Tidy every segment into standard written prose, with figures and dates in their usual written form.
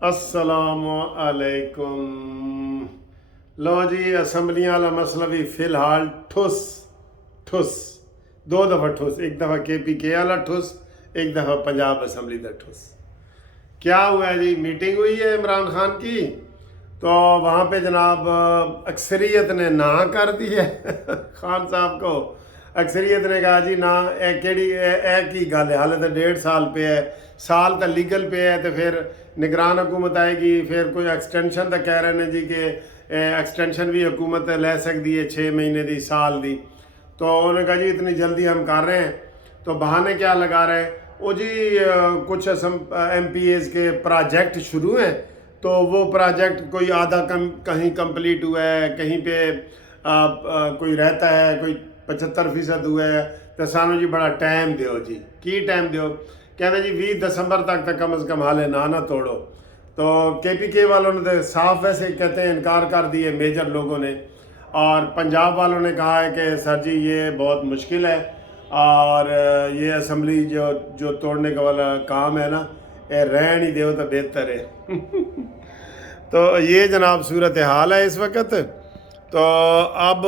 अस्सलाम अलैकुम। लो जी, असम्बलियाँ वाला मसला भी फ़िलहाल ठुस ठुस दो दफ़ा ठुस, एक दफ़ा KPK वाला ठुस, एक दफ़ा पंजाब असम्बली का ठुस। क्या हुआ है जी? मीटिंग हुई है इमरान खान की, तो वहाँ पे जनाब अक्सरियत ने ना कर दी है खान साहब को। अक्सरियत ने कहा जी ना, ए की गल है, हाले तो 1.5 साल पे है, साल तो लीगल पे है, तो फिर निगरान हुकूमत आएगी, फिर कोई एक्सटेंशन तो कह रहे हैं जी कि एक्सटेंशन भी हुकूमत ले सकती है 6 महीने की, साल की। तो उन्होंने कहा जी इतनी जल्दी हम कर रहे हैं, तो बहाने क्या लगा रहे हैं वो जी, कुछ MPAs के प्रोजेक्ट शुरू हैं, तो वो प्रोजेक्ट कोई आधा कहीं कंप्लीट हुआ है, कहीं पे कोई रहता है, कोई 75% हुआ है, तो सानू जी बड़ा टाइम दो जी। की टाइम दो? कहते जी 20 दिसंबर तक कम अज़ कम हाले ना तोड़ो। तो KPK वालों ने तो साफ वैसे कहते हैं इनकार कर दिए मेजर लोगों ने, और पंजाब वालों ने कहा है कि सर जी ये बहुत मुश्किल है, और ये असम्बली जो जो तोड़ने का वाला काम है ना, ये रहन ही दो तो बेहतर है तो ये जनाब सूरत हाल है इस वक्त। तो अब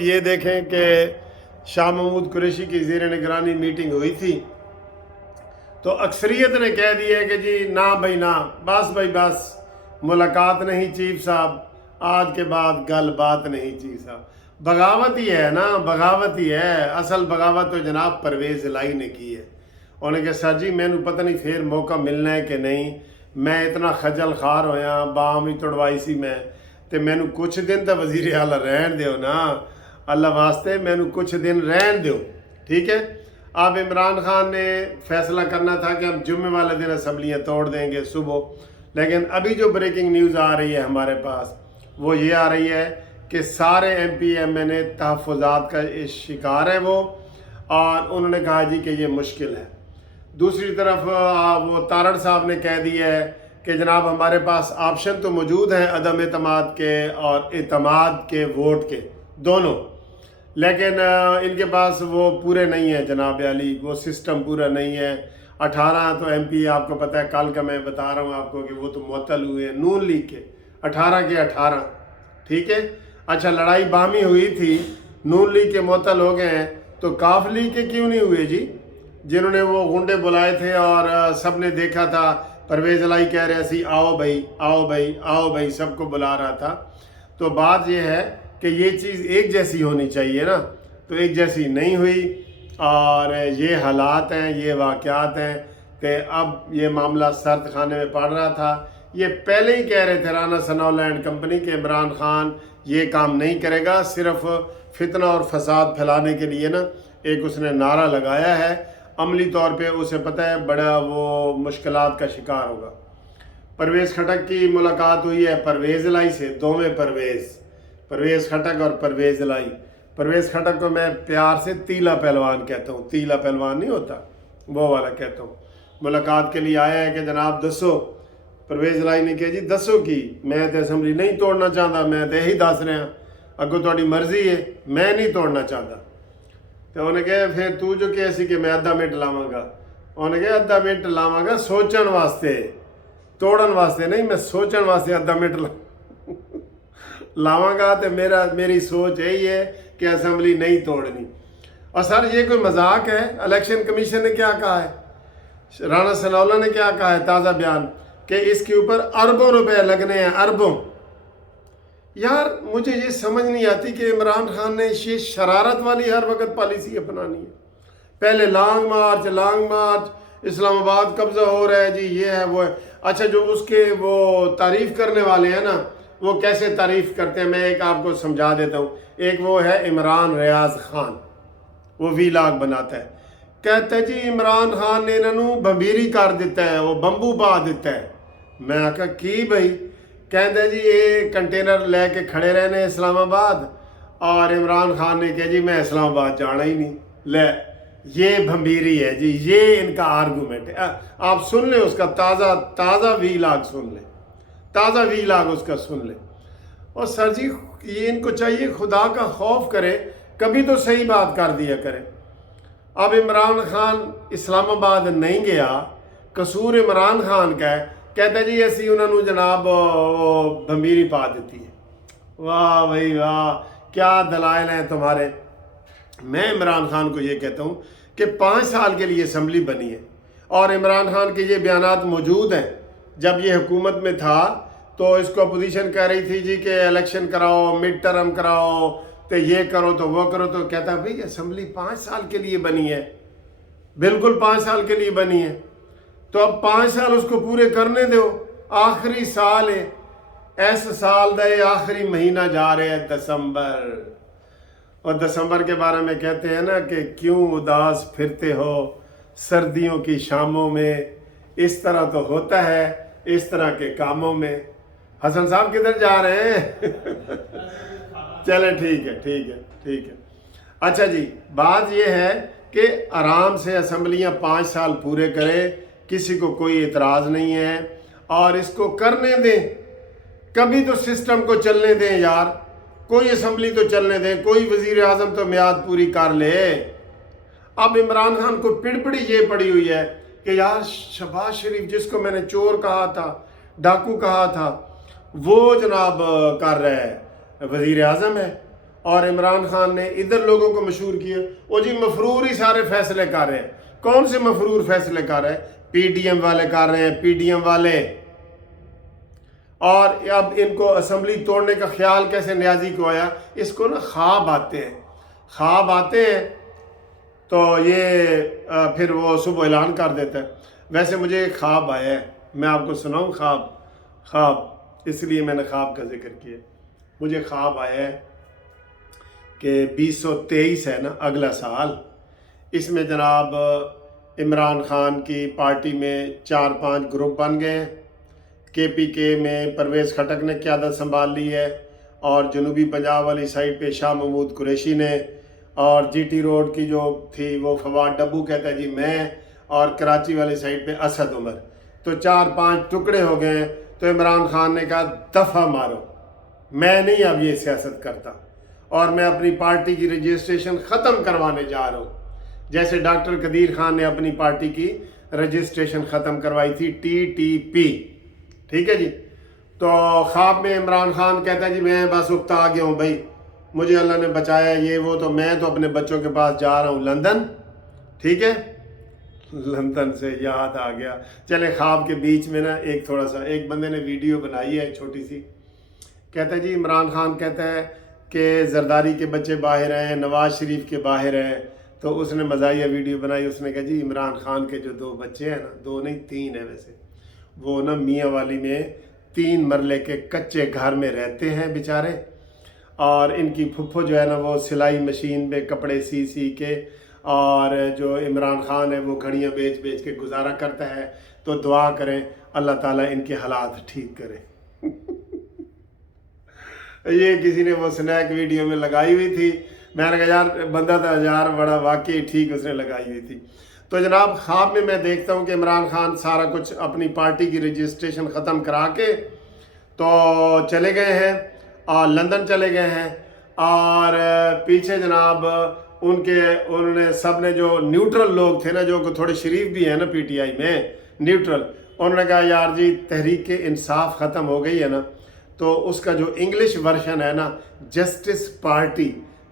ये देखें कि शाह महमूद कुरैशी की ज़ेर निगरानी मीटिंग हुई थी, तो अक्सरियत ने कह दिया कि जी ना भाई ना, बस भाई बस, मुलाकात नहीं चीफ साहब, आज के बाद गल बात नहीं चीफ साहब। बगावत ही है ना, बगावत ही है। असल बगावत तो जनाब परवेज़ इलाही ने की है। उन्हें कहा सर जी मैनू पता नहीं फिर मौका मिलना है कि नहीं, मैं इतना खजल खार होया, बाम ही तोड़वाई सी मैं, तो मैनू कुछ दिन तो वजीर आला रहन दो ना, अल्लाह वास्ते मैनू कुछ दिन रहन दो, ठीक है। अब इमरान खान ने फैसला करना था कि हम जुम्मे वाले दिन असम्बलियाँ तोड़ देंगे सुबह, लेकिन अभी जो ब्रेकिंग न्यूज़ आ रही है हमारे पास, वो ये आ रही है कि सारे MP MNA तहफ़्फ़ुज़ात का शिकार है वो, और उन्होंने कहा जी कि ये मुश्किल है। दूसरी तरफ वो तारड़ साहब ने कह दिया है कि जनाब हमारे पास ऑप्शन तो मौजूद हैं अदम एतमाद के और एतमाद के वोट के दोनों, लेकिन इनके पास वो पूरे नहीं है जनाब अली, वो सिस्टम पूरा नहीं है। 18 तो MP आपको पता है, कल का मैं बता रहा हूँ आपको कि वो तो मुअत्तल हुए हैं नून लीग के 18 के 18, ठीक है। अच्छा, लड़ाई बामी हुई थी, नून लीग के मुअत्तल हो गए हैं, तो काफ लीग के क्यों नहीं हुए जी, जिन्होंने वो गुंडे बुलाए थे और सब ने देखा था, परवेज़ इलाही कह रहे सी आओ भाई आओ भाई आओ भाई, सबको बुला रहा था। तो बात ये है कि ये चीज़ एक जैसी होनी चाहिए ना, तो एक जैसी नहीं हुई, और ये हालात हैं, ये वाक़यात हैं कि अब ये मामला सर्द खाने में पड़ रहा था। ये पहले ही कह रहे थे राना सनाउल्लाह एंड कंपनी के इमरान खान ये काम नहीं करेगा, सिर्फ फितना और फसाद फैलाने के लिए ना एक उसने नारा लगाया है, अमली तौर पे उसे पता है बड़ा वो मुश्किलात का शिकार होगा। परवेज़ खटक की मुलाकात हुई है परवेज़ इलाही से, दोवें परवेज़ खटक और परवेज़ इलाही। परवेज़ खटक को मैं प्यार से तीला पहलवान कहता हूँ, तीला पहलवान नहीं होता वो वाला कहता हूँ। मुलाकात के लिए आया है कि जनाब दसो, परवेज़ इलाही ने कहा जी दसो की, मैं तो असम्बली नहीं तोड़ना चाहता, मैं तो यही दस रहा, अगो थोड़ी मर्जी है, मैं नहीं तोड़ना चाहता। तो उन्हें कहा फिर तू जो कह सी कि मैं अद्धा मिनट लावांगा, उन्हें कहा अद्धा मिनट लावांगा सोचण वास्ते, तोड़न वास्ते नहीं, मैं सोचण वास्ते अद्धा मिनट लावांगा। तो मेरी सोच यही है कि असम्बली नहीं तोड़नी। और सर ये कोई मजाक है? इलेक्शन कमीशन ने क्या कहा है, राना सनाउल्लाह ने क्या कहा है ताज़ा बयान, कि इसके ऊपर अरबों रुपए लगने हैं, अरबों। यार मुझे ये समझ नहीं आती कि इमरान खान ने ये शरारत वाली हर वक्त पॉलिसी अपनानी है। पहले लॉन्ग मार्च, इस्लामाबाद कब्जा हो रहा है जी, ये है वो है। अच्छा, जो उसके वो तारीफ़ करने वाले हैं ना, वो कैसे तारीफ़ करते हैं मैं एक आपको समझा देता हूँ। एक वो है इमरान रियाज खान, वो वीलाग बनाता है, कहता है जी इमरान खान ने इन्हों भंबीरी कर दिता है, वो बंबू पा दिता है। मैं आखा की भाई? कहते जी ये कंटेनर लेके खड़े रहने इस्लामाबाद, और इमरान खान ने कहा जी मैं इस्लामाबाद जाना ही नहीं। ले ये भंबीरी है जी, ये इनका आर्गूमेंट है। आप सुन लें उसका ताज़ा वीलाग सुन लें, ताज़ा वीलाग उसका सुन लें। और सर जी ये इनको चाहिए खुदा का खौफ करे, कभी तो सही बात कर दिया करें। अब इमरान खान इस्लामाबाद नहीं गया, कसूर इमरान खान का है, कहते जी असी उन्होंने जनाब वो भमीरी पा दी है। वाह भाई वाह, क्या दलाइल हैं तुम्हारे। मैं इमरान खान को ये कहता हूँ कि 5 साल के लिए असम्बली बनी है और इमरान खान के ये बयानात मौजूद हैं। जब ये हुकूमत में था तो इसको अपोजिशन कह रही थी जी कि इलेक्शन कराओ, मिड टर्म कराओ, तो ये करो तो वो करो, तो कहता भाई असम्बली 5 साल के लिए बनी है, बिल्कुल 5 साल के लिए बनी है, तो अब 5 साल उसको पूरे करने दो। आखिरी साल है, ऐसा साल दे आखिरी महीना जा रहे हैं दिसंबर, और दिसंबर के बारे में कहते हैं ना कि क्यों उदास फिरते हो सर्दियों की शामों में, इस तरह तो होता है इस तरह के कामों में। हसन साहब किधर जा रहे हैं? चले ठीक है ठीक है ठीक है। अच्छा जी, बात यह है कि आराम से असम्बलियाँ 5 साल पूरे करें, किसी को कोई एतराज़ नहीं है, और इसको करने दें, कभी तो सिस्टम को चलने दें यार, कोई असम्बली तो चलने दें, कोई वज़ीर आज़म तो मियाद पूरी कर ले। अब इमरान खान को पिड़पड़ी ये पड़ी हुई है कि यार शहबाज शरीफ जिसको मैंने चोर कहा था, डाकू कहा था, वो जनाब कर रहा है वज़ीर आज़म है, और इमरान खान ने इधर लोगों को मशहूर किया वो जी मफरूर ही सारे फैसले कर रहे हैं। कौन से मफरूर फैसले कर रहे हैं? पीडीएम वाले कर रहे हैं, पीडीएम वाले। और अब इनको असम्बली तोड़ने का ख्याल कैसे न्याजी को आया? इसको ना ख्वाब आते हैं, ख्वाब आते हैं तो ये फिर वो सुबह ऐलान कर देता है। वैसे मुझे एक ख्वाब आया है, मैं आपको सुनाऊं ख्वाब, इसलिए मैंने ख्वाब का जिक्र किया। मुझे ख्वाब आया है कि 2023 है ना, अगला साल, इसमें जनाब इमरान खान की पार्टी में 4-5 ग्रुप बन गए हैं। KPK में परवेज़ खटक ने क़यादत संभाल ली है, और जनूबी पंजाब वाली साइड पे शाह महमूद कुरैशी ने, और GT रोड की जो थी वो फवाद डब्बू कहता है जी मैं, और कराची वाली साइड पे असद उमर। तो 4-5 टुकड़े हो गए हैं। तो इमरान खान ने कहा दफ़ा मारो, मैं नहीं अब ये सियासत करता, और मैं अपनी पार्टी की रजिस्ट्रेशन ख़त्म करवाने जा रहा हूँ, जैसे डॉक्टर कदीर खान ने अपनी पार्टी की रजिस्ट्रेशन ख़त्म करवाई थी, TTP। ठीक है जी। तो ख्वाब में इमरान खान कहता है जी मैं बस उकता आ गया हूँ भाई, मुझे अल्लाह ने बचाया ये वो, तो मैं तो अपने बच्चों के पास जा रहा हूँ लंदन। ठीक है, लंदन से याद आ गया, चले ख्वाब के बीच में ना एक थोड़ा सा एक बंदे ने वीडियो बनाई है छोटी सी, कहता है जी इमरान खान कहता है कि जरदारी के बच्चे बाहर हैं, नवाज शरीफ के बाहर हैं, तो उसने मज़ाहिया वीडियो बनाई। उसने कहा जी इमरान खान के जो 2 बच्चे हैं ना, 2 नहीं 3 है वैसे, वो ना मियाँ वाली में 3 मरले के कच्चे घर में रहते हैं बेचारे, और इनकी फुफ्फो जो है ना वो सिलाई मशीन में कपड़े सी के, और जो इमरान खान है वो घड़ियाँ बेच बेच के गुजारा करता है। तो दुआ करें अल्लाह ताला इनके हालात ठीक करे। ये किसी ने वो स्नैक वीडियो में लगाई हुई थी, मैंने कहा यार बंदा था यार बड़ा वाकई ठीक उसने लगाई हुई थी। तो जनाब ख्वाब में मैं देखता हूँ कि इमरान खान सारा कुछ अपनी पार्टी की रजिस्ट्रेशन ख़त्म करा के तो चले गए हैं, और लंदन चले गए हैं, और पीछे जनाब उन्होंने सब ने जो न्यूट्रल लोग थे ना, जो थोड़े शरीफ भी हैं ना PTI में न्यूट्रल, उन्होंने कहा यार जी तहरीक इंसाफ ख़त्म हो गई है ना, तो उसका जो इंग्लिश वर्जन है ना जस्टिस पार्टी,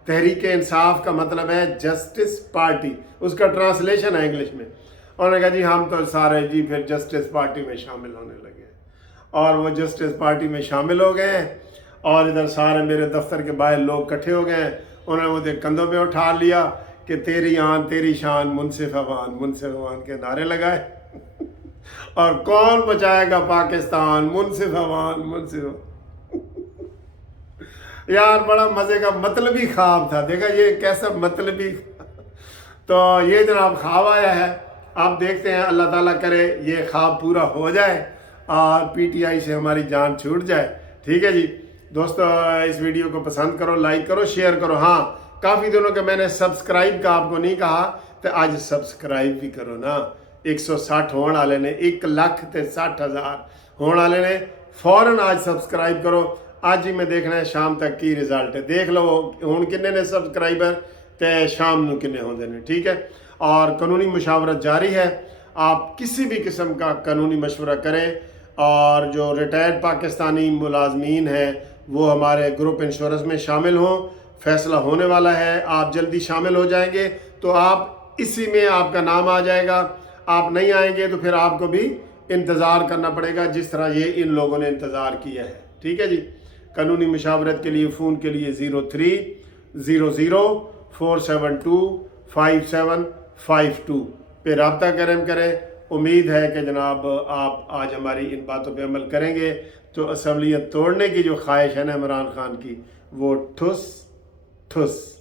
तहरीक इंसाफ का मतलब है जस्टिस पार्टी, उसका ट्रांसलेशन है इंग्लिश में। उन्होंने कहा जी हम तो सारे जी फिर जस्टिस पार्टी में शामिल होने लगे, और वो जस्टिस पार्टी में शामिल हो गए हैं, और इधर सारे मेरे दफ्तर के बाहर लोग इकट्ठे हो गए हैं। उन्होंने मुझे कंधों पे उठा लिया कि तेरी आन तेरी शान मुनसिफ अवान के नारे लगाए। और कौन बचाएगा पाकिस्तान, मुनसिफ अवान मुनसिफ। यार बड़ा मज़े का मतलबी ख्वाब था, देखा ये कैसा मतलबी। तो ये जनाब ख्वाब आया है, आप देखते हैं अल्लाह ताला करे ये ख्वाब पूरा हो जाए और PTI से हमारी जान छूट जाए। ठीक है जी दोस्तों, इस वीडियो को पसंद करो, लाइक करो, शेयर करो। हाँ, काफ़ी दिनों के मैंने सब्सक्राइब का आपको नहीं कहा, तो आज सब्सक्राइब भी करो ना। 160 होने वाले ने, 1,60,000 होने वाले ने, फौरन आज सब्सक्राइब करो। आज ही मैं देखना है शाम तक की रिजल्ट है, देख लो हुण किन्ने ने सब्सक्राइबर ते शाम नूं किन्ने होंदे ने। ठीक है, और कानूनी मुशावरत जारी है, आप किसी भी किस्म का कानूनी मशवरा करें, اور جو ریٹائرڈ پاکستانی ملازمین ہیں وہ ہمارے گروپ انشورنس میں شامل ہوں. فیصلہ ہونے والا ہے، آپ جلدی شامل ہو جائیں گے تو آپ اسی میں آپ کا نام آ جائے گا. آپ نہیں آئیں گے تو پھر آپ کو بھی انتظار کرنا پڑے گا جس طرح یہ ان لوگوں نے انتظار کیا ہے. ٹھیک ہے جی. قانونی مشاورت کے لیے فون کے لیے 0300472572 پہ رابطہ کریں. امید ہے کہ جناب آپ آج ہماری ان باتوں پہ عمل کریں گے تو اسمبلیاں توڑنے کی جو خواہش ہے نا عمران خان کی وہ ٹھس ٹھس